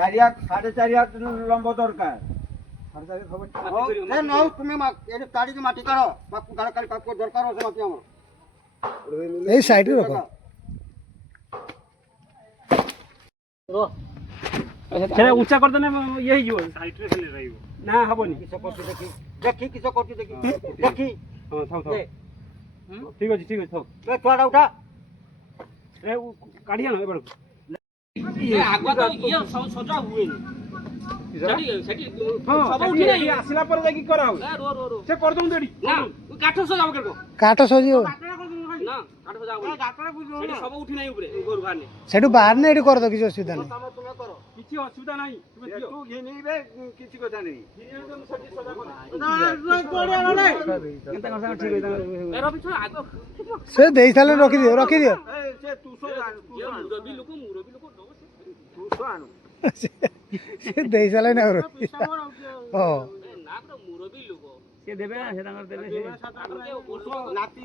4 হাত 4.5 হাত লম্ব দরকার। তুমি কাড়িকে মাটি কাড়ো দরকার আছে মাটি আমার এই সাইডে রাখো। সেটা উচ্চা করতে না ইয়ে হয়ে যাব সাইডে ফেলে রাখব না হবনি কিছ করছি দেখি দেখি কিছ করছি দেখি দেখি হ্যাঁ থাও থাও ঠিক আছে থাও এ ছড়া উঠা এ কাঢ়ি আনো এবার আগুয়া তো ইয়ে সজা হুয়েনি সেটি সব উঠি নাই আসিলা পরে যাই কি করা হবে রো সে করদম দেড়ি না কাঠ সজাব কেন কাঠ সজিও না কাঠ সজাব সেটি সব উঠি নাই উপরে গরু বাহানে সেটু বাহার না এটি করো তো কিছু অসুবিধা নেই। তুমি করো কিছু অসুবিধা নাই তুমি দিও একটু ঘিনিবে কিছু কথা নেই। এর পিছনে আগ সে দেই তাহলে রখি দিও এই সে 200 আনু মুরবি লোক দুশো আনু। সে দেই তাহলে না রো ও না তো মুরবি লোক সে দেবে না সে তাঙ্গর দেবে নাতি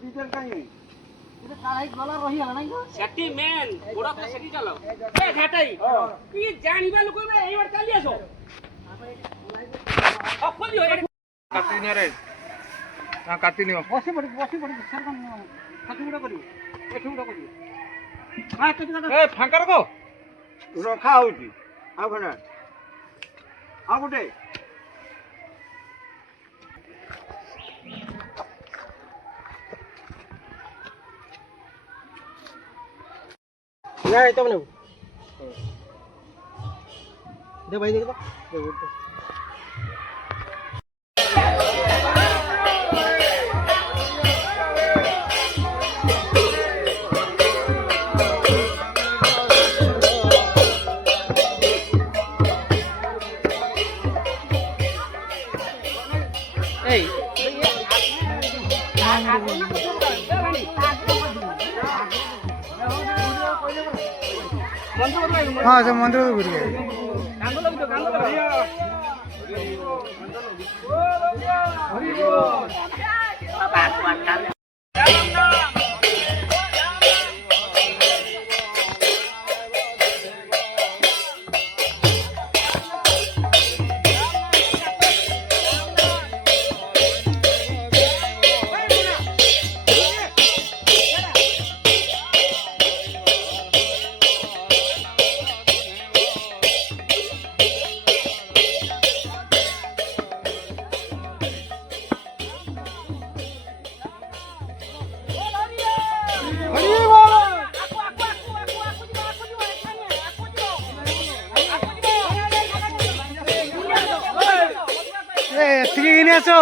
ডিজেল কাই সেটি মেন বড় করে সেটি চালাও এ ঘাটাই কি জানিবা লোক এইবার চালি আসো অখলি হয়ে কাটি নিও রে। না কাটি নিও। বসে পড়ি স্যার কোন কাটি উড়া করি এঠি উড়া করি এ ফাঁকা রাখো রখা হউছি আউ খানা আউ গোটে না এটা মানে দে ভাই দেখো এই হ্যাঁ সে মন্দির তো ঘুরি যায়। এদিকে কিনে আসো।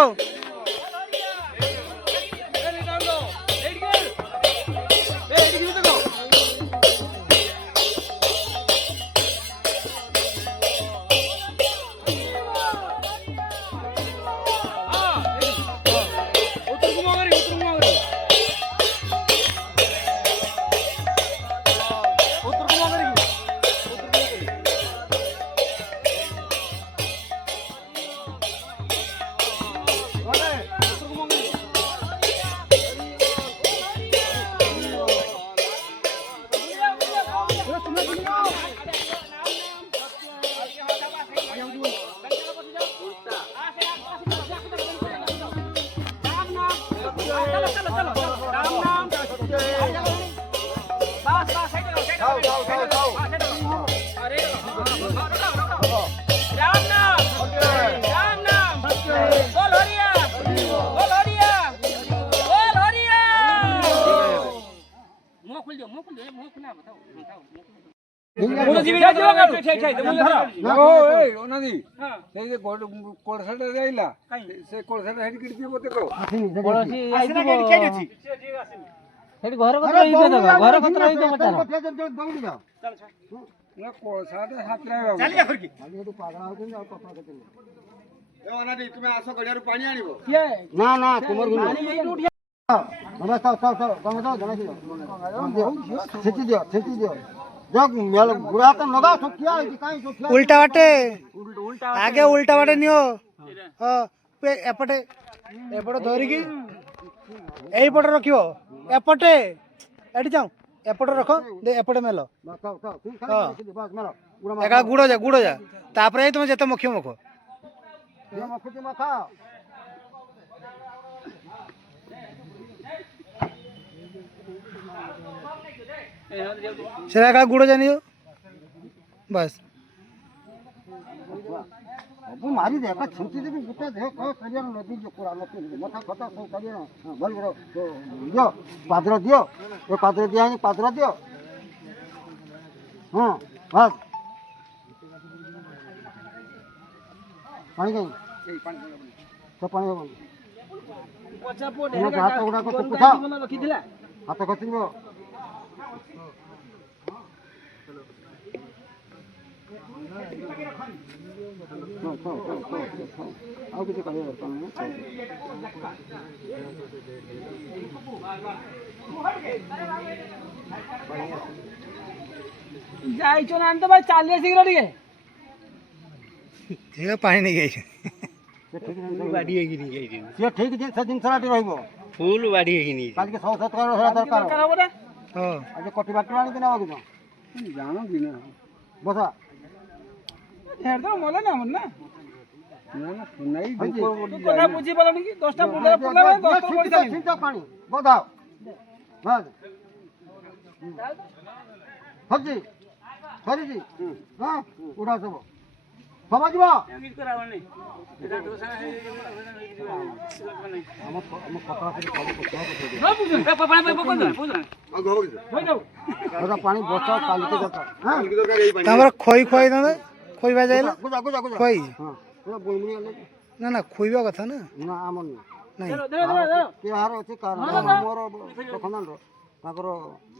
কোলসাটা যাইলা সে কোলসাটা হেডি কিটি দিব দেখো সেটি ঘরে কত হইতে দেবা ঘরে কত হইতে মতানো দৌড়ি যাও না কোলসাটা হাতরা বাবু চালিয়া ফরকি আমি একটু পাগলা হইছেন আর কথা কইতে এ অনাদি তুমি আসো গড়িয়ারু পানি আনিব না না তোমার গুলো বাবা চাও চাও চাও গঙ্গা দাও জানাই দিও ছেঁচি দিও জগ মেল গুড়া তো নগা সকিয়া হইছে কাই সকিয়া উল্টা বাটে আগে উল্টা বাটে নিও। হ্যাঁ এপটে এপটে ধরিকি এইপটে রখিও এপটে এটি যাও ଏପଟେ ରଖ ଦେ ଏପଟେ ମେଲ ବାସ୍ ଥାଉ ଥାଉ ତୁ ଖାଲି ହଁ। ଦେଖିଦେ, ବାସ୍ ମାର ଗୁଡ଼ ମାର ଏକା ଗୁଡ଼ ଯା ତାପରେ ଯାଇ ତମେ ଯେତେ ମଖିବ ମଖ ଦିଅ ମଖୁଛି ମଖା ସେଟା ଏକା ଗୁଡ଼ ଯା ନିଅ ବାସ୍ ସବୁ ମାରିଦେ ଏକା ଛୁଟି ଦେବି ଗୋଟେ ଦେହ କହ କରିବାର ନଦୀ ଯୋକରା ନଦୀ ମଥା ଖଟା ସବୁ କରିବାର ଭଲ ବଡ଼ ଦିଅ ପାଦ୍ର ଦିଅ ଏ ପାଦ୍ର ଦିଆ ହେଇନି ପାଦ୍ର ଦିଅ ହଁ ବାସ୍ ପାଣି କାହିଁ ତ ପାଣି ହେବନି ହାତ ଗୁଡ଼ାକ ଚୁପୁଥା ହାତ ଖସିବ ଆଉ କିଛି କରିବା ଦରକାର ନାହିଁ ଯାଇଛ ନା ଆଣିତେ ଭାଇ ଚାଲି ଆସିକି ଟିକେ ସେ ପାଣି ନେଇକି ଯାଇଛନ୍ତି ସିଏ ଠିକ୍ ଜିନିଷଟି ରହିବ ଫୁଲ ବାଡି ହେଇକି କାଲିକି 100 ଟଙ୍କା ରହିବା ଦରକାର ହବ ନା ହଁ ଆଜି କୋଟି ବାଟି ଆଣିକି ନେବ କିନ୍ତୁ ଜାଣ କି ନା ବସା ଛେଡ଼ ତ ମଲେ ନା ଆମର ନା ନା ନା ସୁନାଇ ହେଇଛି। କଥା ବୁଝି ପାରିଲନି କି 10ଟା ପୁରା ପଡିଲା ବେଳେ 10ଟା ପଡିଲା ଛିଞ୍ଚ ପାଣି ବଧାଅ ବାସ୍ ହଜି ସରିଛି ହଁ ଉଠା ସବୁ ସଭା ଯିବ ଆମ କପଡ଼ା ପାଣି ବସ କାଲିକି ଦରକାର ହଁ ତାଙ୍କର ଖଇ ଦେ ଖଇ ଭାଜାଇଲା ଗୁଜା ଗୁଜା ଗୁଜା ଖଇ ହଁ ପୁରା ବୁଲବୁଲି ହେଲେ ନା ଖୋଇବା କଥା ନା ନା ଆମର ନୁହେଁ ନାଇଁ କାହାର ଅଛି କାହାର ମୋର ପ୍ରଖଣ୍ଡର ତାଙ୍କର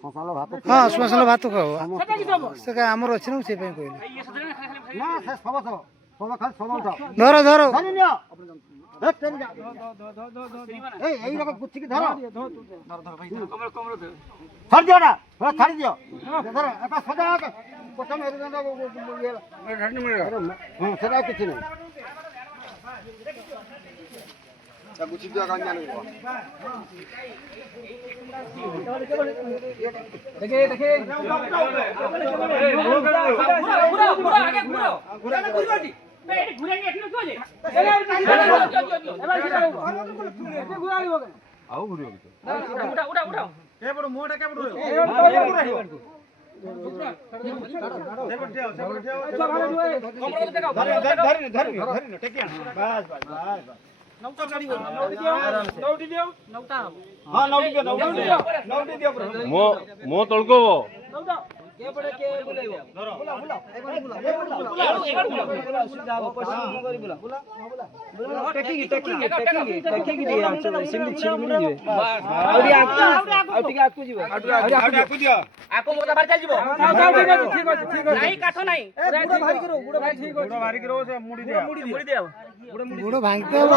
ଶ୍ମଶାନ ଭାତ ହଁ ଶ୍ମଶାନ ଭାତ ଖାଅ ସେଟା କି ହବ ସେ କାଇଁ ଆମର ଅଛି ନା ମୁଁ ସେଇ ପାଇଁ କହିଲି ନା ସେ ସବ ଖାଲି ସବ ଉଠାଅ ଧର ଧରି ନିଅ এই রকম গুচ্ছিকি ধরো ছাড় দিও না ছাড়ি দিও ধরো এটা সোজা প্রথম হ্যাঁ সেটা কিছু নেই গুছি দিয়া কান জানি দেখে দেখে ମୋ ତଳକୁ ଗୁଡ଼ ଭାଙ୍ଗିତେ ହବ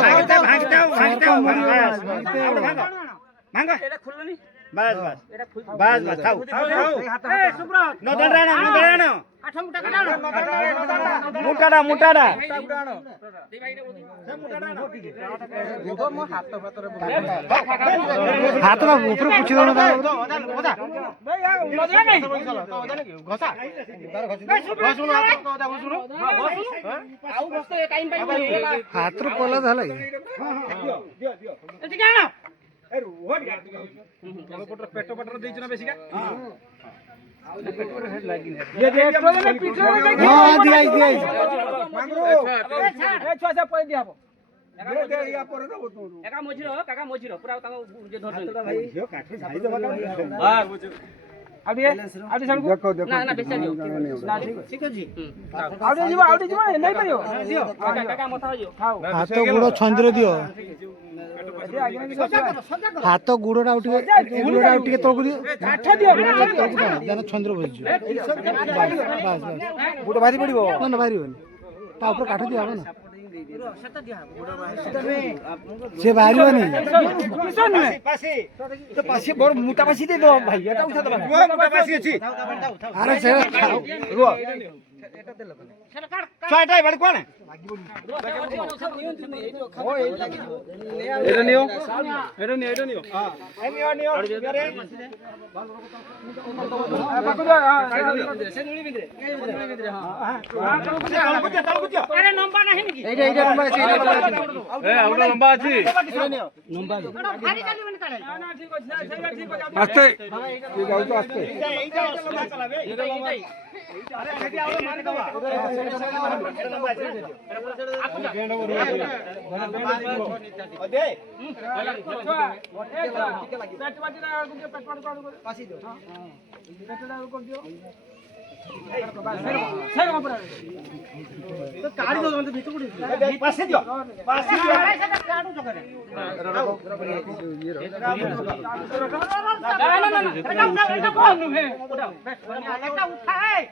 ହାତଟା ଉପରେ ପୁଛି ଦଉନ ହାତରୁ ପଲା ହେଲା କି ପେଟ ପଟର ଦେଇଛୁ ନା ବେଶିକା ହାତ ଗୁଡ଼ ଛନ୍ଦିରେ ଦିଅ ହାତ ଗୁଡ଼ଟା ଆଉ ଟିକେ ତଳକୁ ଦିଅ ଛନ୍ଦିର ବସିଯିବ ଗୁଡ଼ ବାହାରି ପଡ଼ିବ ନା ବାହାରିବନି ତା ଉପରେ କାଠ ଦିଆ ହବ ନା ସେ ବାହାରିବନି মোটা পাশি দিয়ে দেবো ভাই এটা উঠে দেবো আরে সেটা ছয়টাই বাড়ি কোনে এটা নিও এটা নিও এটা নিও হ্যাঁ নিও নিও আরে পাকো যা সে নুড়ি ভিতরে আরে লম্বা নাই নাকি এইটা লম্বা আছে এ আউটা লম্বা আছে লম্বা ভারী চালিবেন কালে না না ঠিক আছে সেইটা ঠিক আছে আস্তে ঠিক আছে তো আস্তে এইটা লম্বা চালাবে এইটা লম্বা আরে সেটি আউটা মারি দাও এটা লম্বা আছে দে পেট বাজি না পেট পাড় করে পাসি দাও হ্যাঁ পেটটা করে দিও সেরকম পুরা তো কাড়ি দাও মানে ভিতর পড়ি পাসে দিও পাসে দিও সেটা কাটু তো করে না এটা কোন হে এটা উঠায়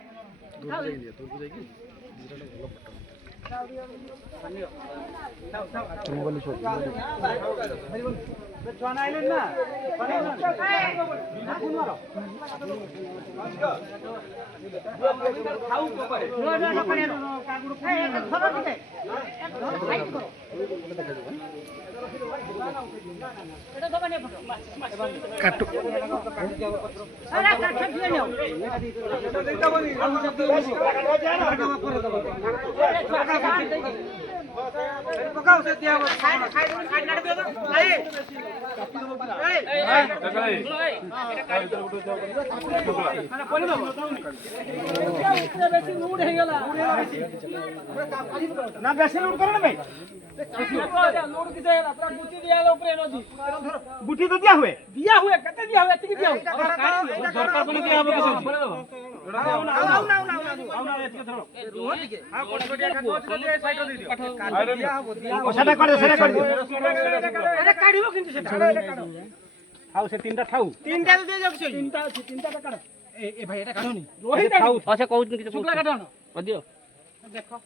কাটু না বেশি লুট করে না ভাই গুটি তো দিয়া হুয়ে কেতে দিয়া হুয়ে ঠিক দিয়া দরকার কোন দিয়া হবে কিছু বলে দাও সেটা করে আরে কাটিব কিন্তু সেটা খাও সে তিনটা খাও তিনটা দিয়ে যাও তিনটা আছে তিনটা কাটো এ ভাই এটা কাটোনি রোহিত খাও আচ্ছা কও কিছু শুকলা কাটো না দিও দেখো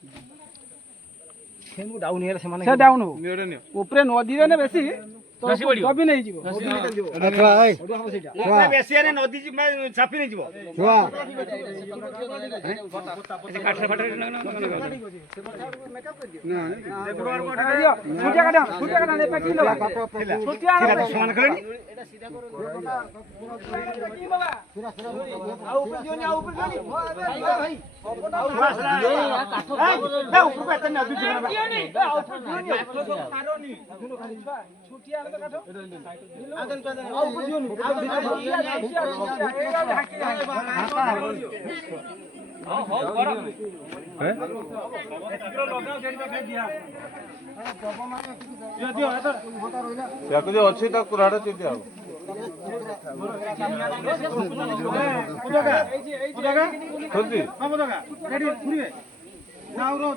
সেমু ডাউন এর সমান সে ডাউন নিও নিও উপরে নদী রে বেশি তো বেশি বড়িও কবি নেই ଯିବ আচ্ছা এই না বেশি আরে নদী চাপি নাই যাব শুয়া কাঠে ফাটে ছুটিয়া কাটা নে পেকি লবা ছুটিয়া এটা সমান করে নি আউ উপর দিও নি আউ উপর দিও নি ভাই না উপর পেতে না দুই জন দিও নি আউ উপর দিও নি কাটো নি ছুটিয়া তো কাটো আউ উপর দিও নি ಯಾಕಂದ್ರೆ ଅଛି ତା କୁରାଡା ଚିନ୍ତି ହବ ଖୋଜି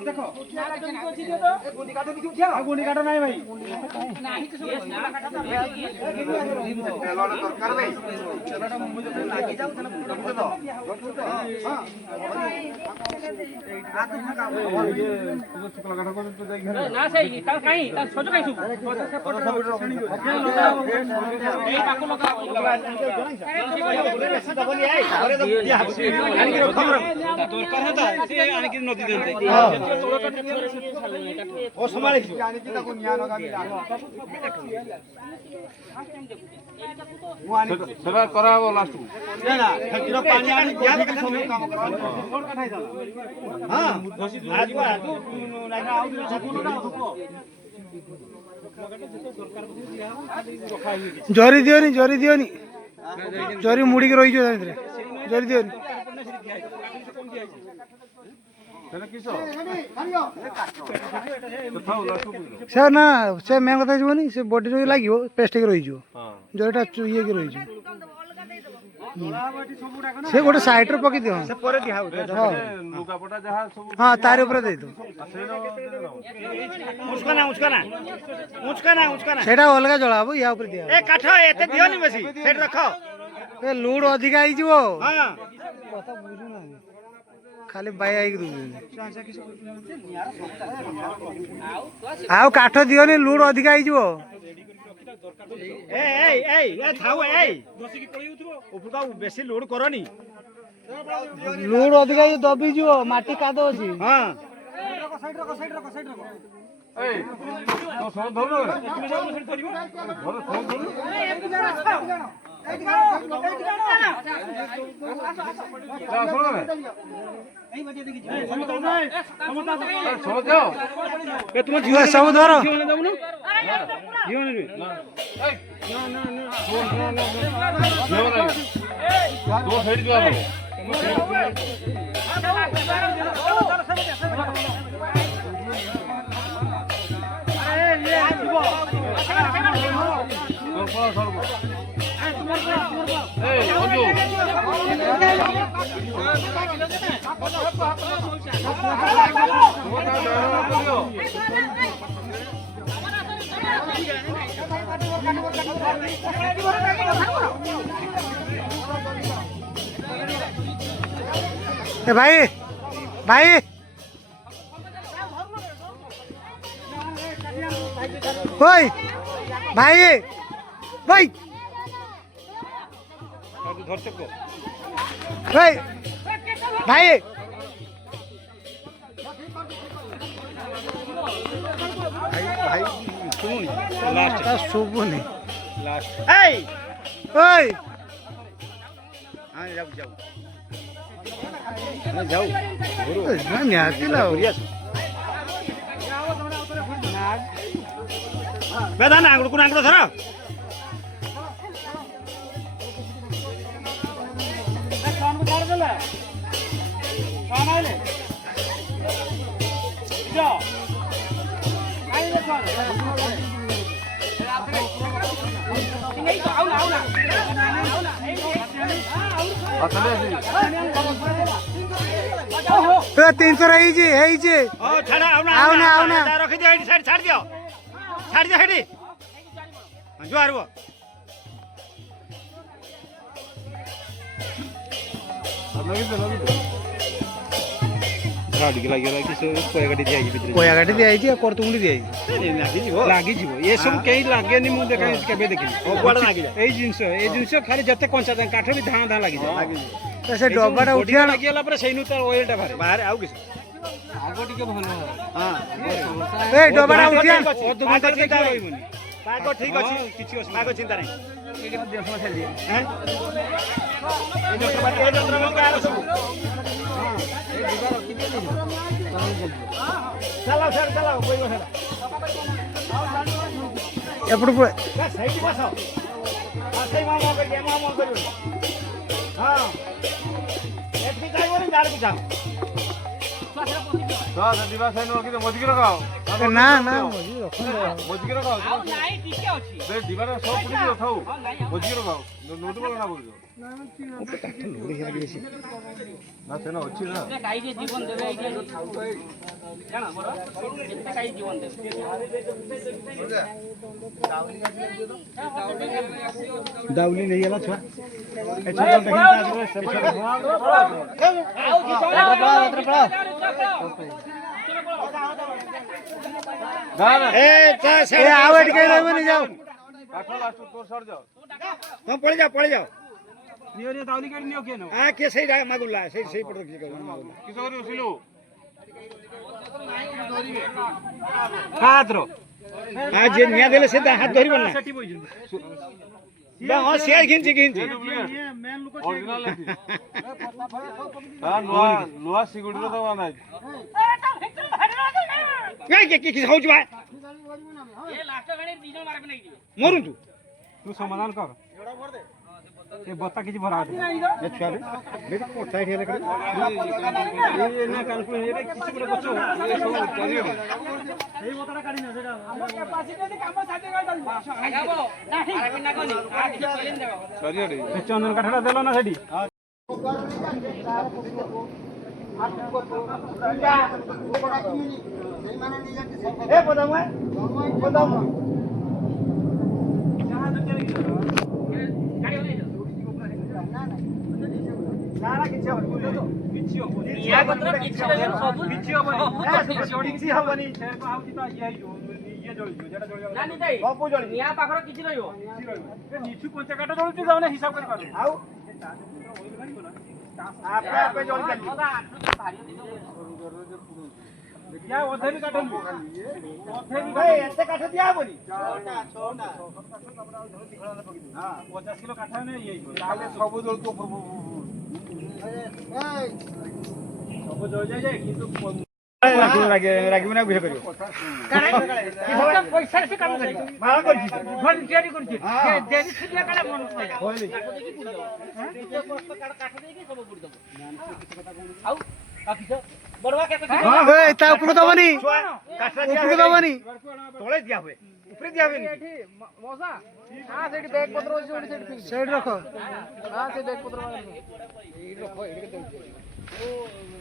দেখো গুণি কাটো নাই ভাই না সেই কাল কাই তার ছোট কাই শুভ এই পাকো লগা ও সমালে আনিকি তাকু নিয়া লগাবি ସେଟା କରାହବ ଲାଷ୍ଟକୁ না ফ্যাক্টরি পানি আনি দিয়া থেকে সব কাম করা কোন কাঠাই দাও হ্যাঁ আজ বা তু নাইকা আউ দিন ছাকু না ধুকো ଜରି ଦିଅନି ଜରି ମୁଡ଼ିକି ରହିଯିବ ତା ଭିତରେ ଜରି ଦିଅନି ସେଟା କିସ ଥାଉ ଲାଷ୍ଟକୁ ସେ ନା ସେ ମେନ୍ କଥା ଯିବନି ସେ ବଡି ଯଦି ଲାଗିବ ପେଷ୍ଟ ହେଇକି ରହିଯିବ ହଁ ଜରିଟା ଇଏ ହେଇକି ରହିଯିବ ସେ ଗୋଟେ ସାଇଡରେ ପକେଇ ଦିଅ পরে দিয়া হউ ଲୁଗାପଟା ଯାହା ସବୁ ହଁ ତାରି ଉପରେ ଦେଇଦିଅ উচকানা ସେଇଟା ଅଲଗା ଜଳା ହବ ୟା ଉପରେ ଦିଆ এ কাঠ এতে দিওনি বেশি সেট রাখ ଏ ଲୁଡ୍ ଅଧିକା ହେଇଯିବ হ্যাঁ ଖାଲି ବାୟା ହେଇକି ଦଉଛନ୍ତି ଆଉ କାଠ ଦିଅନି ଲୁଡ୍ ଅଧିକା ହେଇଯିବ এই থাও এই উপরটা বেশি লোড করনি ଲୁଡ୍ ଅଧିକା ହେଇକି ଦବିଯିବ ମାଟି କାଦ ଅଛି হ্যাঁ এই তো সব ধরো তুমি যাও সেটা ধরিব ধরো সব ধরো যা শোনো না এই বাজে দেখি সমতা যাও এ তোমার ঝিও সব ধরো জীবনে যাবো না জীবনে রে না এই না তো সাইড দিও ए भाई भाई ओए भाई भाई ধরতে কো ओए भाई ভাই শুনুনি লাস্ট তা শুভনি লাস্ট এই ওই হ্যাঁ যাও যাও যাও গুরু না নিয়াতিলা বেদা না আঙ্গুল কোন আঙ্গুল ধরো তো 300 রই জি হেই জি ও ছাড়া আও না রাখি দিও এই সাইড ছাড় দিও হেডি জোয়ারবো কোয়া গাটি দিয়াই জি করতুঙ্গুলি দিয়াই ଲାଗିଯିବ ଏସବୁ କେହି ଲାଗେନି ମୁଁ କେବେ ଦେଖିନି ଏଇ ଜିନିଷ ଖାଲି ଯେତେ କଞ୍ଚା କାଠ ବି ଧାଁ ଧାଁ ଲାଗିଯାଏ ତ ସେ ଡବାଟା ଉଠିଲା ଲାଗିଗଲା ପରେ ସେଇନୁ ତାର ଅଏଲଟା ବାହାରେ ଆଉ କିଛି ଏ ଡବାଟା ଉଠିଲା ଅଧଘଣ୍ଟା ଠିକ ରହିବନି ପାଗ ଠିକ ଅଛି କିଛି ପାଗ ଚିନ୍ତା ନାହିଁ ఎప్పుడు పోయి দিবা সাইন কিন্তু মজিকি রাখাও না না মজিকি রাখাও ଆଉ ନାଇଁ ଟିକେ ଅଛି দিবারে সব পুরি রাখাও মজিকি রাখাও নোটু বলা না বলছো না সেন ଅଛି না ଗାଈ ଯେ ଜୀବନ ଦେବେ ଏଇଠି ଜାଣ ମୋର କେତେ ଗାଈ ଜୀବନ ଦେବେ ଦାଉଲି ନେଇଗଲା ଛୁଆ ଏ ଆଉ ଏଠି କେହି ରହିବନି ଯାଉ কাঠো লাস্ট তোর সর যাও তুমি পড়ে যাও দাউলি গাড়ি নিও কেন কে সেইটা মাগুলা সেই পড়ে কি করব মাগুলা কিসো করি উছিলু হাতর যে নিয়া দেলে সে হাত ধরিব না সেটি বইছিল হ্যাঁ সে ঘিনছি অরিজিনাল লেখি তা লোয়া সিগুড়ির তো বানাই কি হଉଛି ভাই ଏ ଲାଷ୍ଟ ଗାଡି ଦି ଜଣ ମାରବେ ନାଇଁ ମରୁନ୍ ତୁ ସମାଧାନ କର ଏ ବତ୍ତା କିଛି ଭରା ଅଛି ଏ ଛୁଆରେ ବେଟ ପଛାଇ ହେଲେ କରି ଏ ନା କାଲକୁଲ ହେଲେ କିଛି ଗୋଟେ ଗଛ ଏ ସବୁ କରିବ এই বত্তাটা কাটি না সেটা আমার ক্যাপাসিটি কাম সাথে গাই দাও ଆଗାବ ନାହିଁ ଆରବିନ ନା କୋନି ଆ କିଛି କହିଲେନି ଦେବ সরিয়া রে ଚନ୍ଦନ କାଠଟା ଦେଲ ନା ସେଠି ଏ ପଦାମ ନିଆ ପତ୍ର କିଛି ରହିବନି ସବୁ କିଛି ହବନି ନାନି ଦେଇ ନିଆ ପାଖର କିଛି ରହିବ ନିଚୁ ପଞ୍ଚା କାଠ ଜଳୁଛି ତାମାନେ ହିସାବ କରି ପାରୁନି ଆଉ ଆପେ ଜଳି ଚାଲିବ क्या अधे भी काटन अधे भी भाई एते काठ दिया हबनी 50 किलो काठ ने ये ताले सब जळ तो सब जळ जाय किंतु রাখিব না বিয়ে করিব पैसा से काम करी मारा करछि घर तैयारी करछि देरी छिया काला मन होइली काठ देकी सब बुड़ दबो आउ बाकी सब बड़वा के ए ता उपरु दबनी उपरु दबनी तळे दिया हुए ऊपर दिया हुए ଏଠି ମଉସା ହଁ ସେଠି ବ୍ୟାଗ ପତ୍ର ଅଛି ଗୋଟେ ସେଠି ସେଇଠି ରଖ ହଁ ସେ ବ୍ୟାଗ ପତ୍ର